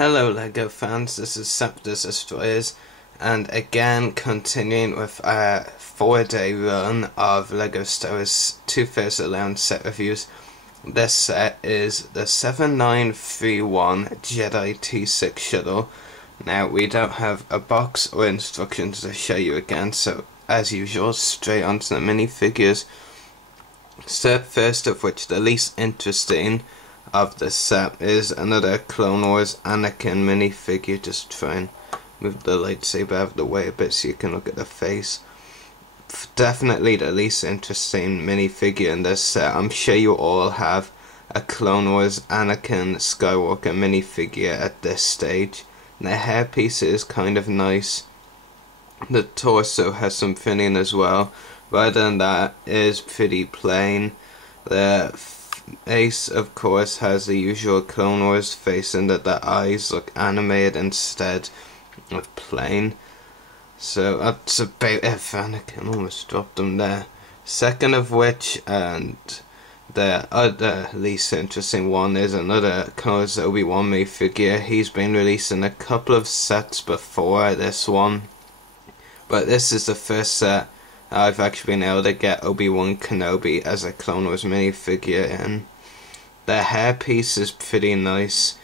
Hello LEGO fans, this is Scepter's Destroyers, and again continuing with our 4-day run of LEGO Star Wars 2011 set reviews. This set is the 7931 Jedi T-6 Shuttle. Now we don't have a box or instructions to show you again, so as usual straight onto the minifigures. So first of which, the least interesting of the set is another Clone Wars Anakin minifigure. Just try and move the lightsaber out of the way a bit so you can look at the face. Definitely the least interesting minifigure in this set. I'm sure you all have a Clone Wars Anakin Skywalker minifigure at this stage. The hairpiece is kind of nice. The torso has some filling as well. Rather than that, it is pretty plain. The face, of course, has the usual Clone Wars face in that the eyes look animated instead of plain. So that's about it for Anakin. Almost dropped them there. Second of which, and the other least interesting one, is another Clone Wars Obi-Wan minifigure. He's been released in a couple of sets before this one, but this is the first set I've actually been able to get Obi-Wan Kenobi as a Clone Wars minifigure in. The hairpiece is pretty nice.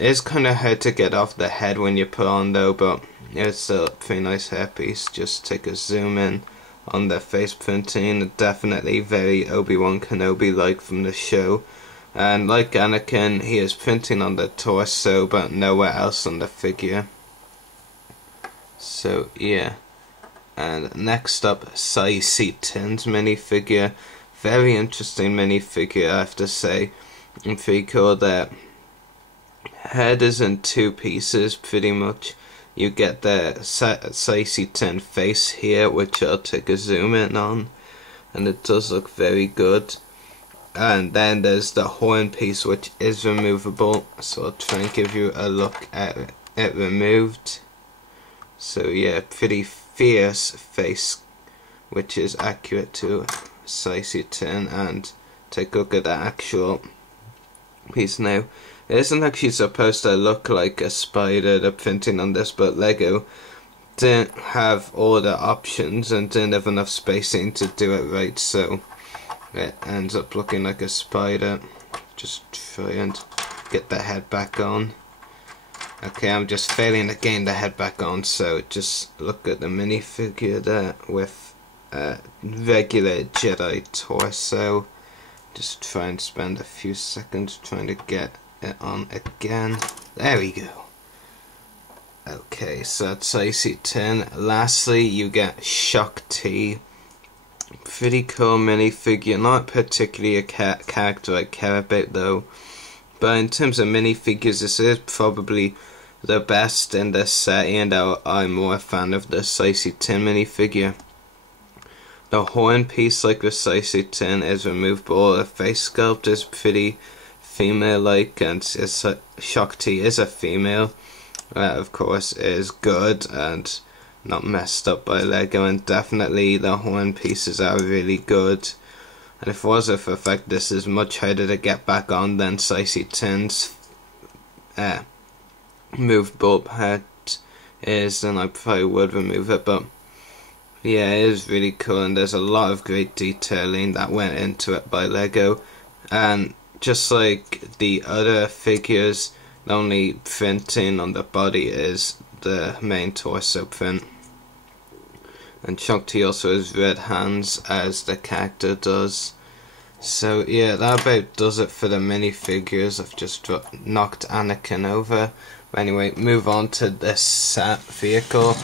It is kind of hard to get off the head when you put on though, but it's still a pretty nice hairpiece. Just take a zoom in on the face printing. Definitely very Obi-Wan Kenobi-like from the show. And like Anakin, he is printing on the torso but nowhere else on the figure. So yeah. And next up, T-6 minifigure. Very interesting minifigure, I have to say. And pretty cool. The head is in two pieces, pretty much. You get the T-6 face here, which I'll take a zoom in on. And it does look very good. And then there's the horn piece, which is removable. So I'll try and give you a look at it removed. So yeah, pretty fierce face, which is accurate to T-6, and take a look at the actual piece now. It isn't actually supposed to look like a spider, the printing on this, but LEGO didn't have all the options and didn't have enough spacing to do it right, so it ends up looking like a spider. Just try and get the head back on. Okay, I'm just failing to gain the head back on, so just look at the minifigure there with a regular Jedi torso. Just try and spend a few seconds trying to get it on again. There we go. Okay, so that's T-6. Lastly, you get Shuttle. Pretty cool minifigure, not particularly a character I care about though. But in terms of minifigures, this is probably the best in this set, and I'm more a fan of the T-6 minifigure. The horn piece, like with T-6, is removable. The face sculpt is pretty female-like, and Shuttle is a female. Of course, is good and not messed up by LEGO, and definitely the horn pieces are really good. And if it wasn't for the fact this is much harder to get back on than T-6's movable part is, then I probably would remove it. But yeah, it is really cool, and there's a lot of great detailing that went into it by LEGO. And just like the other figures, the only printing on the body is the main torso print. And Shuttle also has red hands, as the character does. So yeah, that about does it for the minifigures. I've just knocked Anakin over. But anyway, move on to this set vehicle.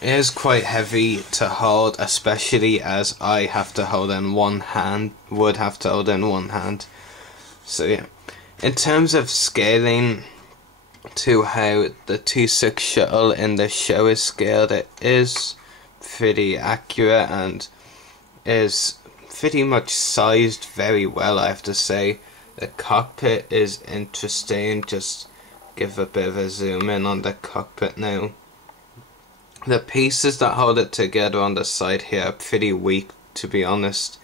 It is quite heavy to hold, especially as I have to hold in one hand. Would have to hold in one hand. So yeah, in terms of scaling to how the T-6 Shuttle in the show is scaled, it is pretty accurate and is pretty much sized very well, I have to say. The cockpit is interesting. Just give a bit of a zoom in on the cockpit now. The pieces that hold it together on the side here are pretty weak, to be honest,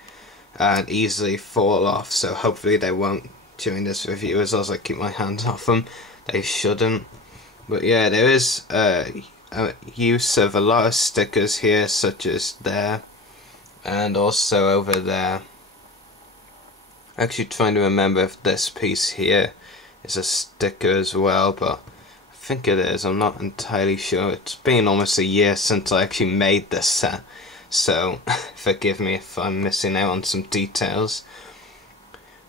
and easily fall off, so hopefully they won't during this review, as long as I keep my hands off them. They shouldn't. But yeah, there is a use of a lot of stickers here, such as there and also over there. Actually trying to remember if this piece here is a sticker as well, but I think it is. I'm not entirely sure. It's been almost a year since I actually made this set, so forgive me if I'm missing out on some details.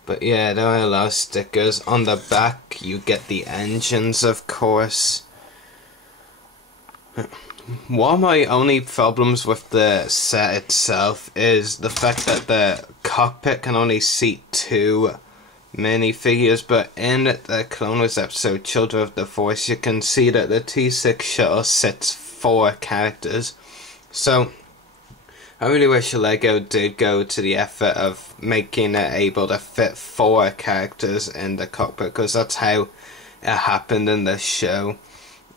But yeah, there are a lot of stickers. On the back you get the engines, of course. One of my only problems with the set itself is the fact that the cockpit can only seat 2 minifigures, but in the Clone Wars episode Children of the Force you can see that the T-6 shuttle sits 4 characters. So I really wish LEGO did go to the effort of making it able to fit 4 characters in the cockpit, because that's how it happened in this show.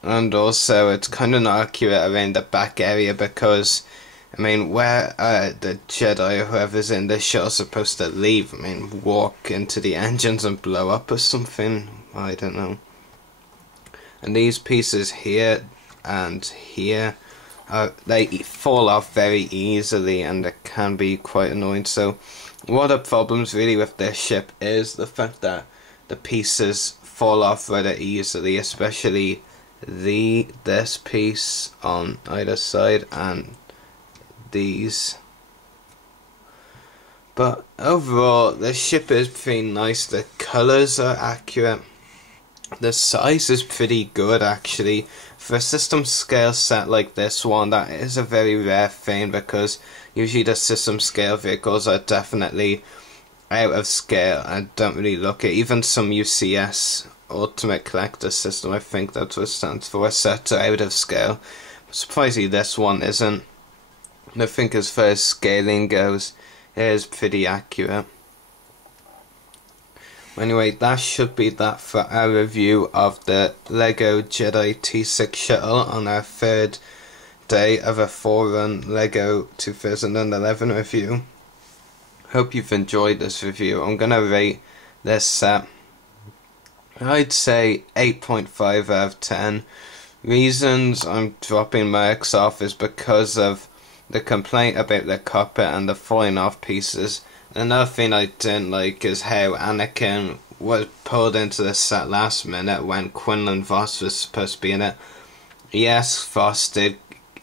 And also it's kind of not accurate around the back area, because I mean, where the Jedi or whoever's in this shuttle supposed to leave? I mean, walk into the engines and blow up or something? I don't know. And these pieces here and here, they fall off very easily and it can be quite annoying. So one of the problems really with this ship is the fact that the pieces fall off rather easily, especially this piece on either side and these. But overall the ship is pretty nice. The colours are accurate. The size is pretty good actually. For a system scale set like this one, that is a very rare thing, because usually the system scale vehicles are definitely out of scale and don't really look it. Even some UCS Ultimate Collector System, I think that's what it stands for, sets are out of scale. Surprisingly this one isn't. I think as far as scaling goes, it is pretty accurate. Anyway, that should be that for our review of the LEGO Jedi T-6 shuttle on our 3rd day of a 4-run LEGO 2011 review. Hope you've enjoyed this review. I'm gonna rate this set, I'd say 8.5 out of 10. Reasons I'm dropping marks off is because of the complaint about the cockpit and the falling off pieces. Another thing I didn't like is how Anakin was pulled into the set last minute when Quinlan Voss was supposed to be in it. Yes, Voss did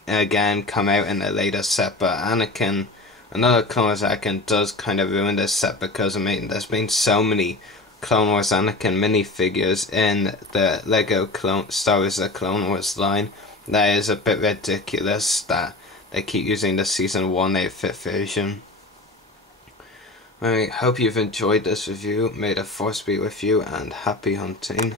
again come out in a later set, but Anakin, another Clone Wars Anakin, does kind of ruin this set, because I mean there's been so many Clone Wars Anakin minifigures in the LEGO Star Wars The Clone Wars line. That is a bit ridiculous that they keep using the Season 1 outfit version. I hope you've enjoyed this review. May the Force be with you and happy hunting.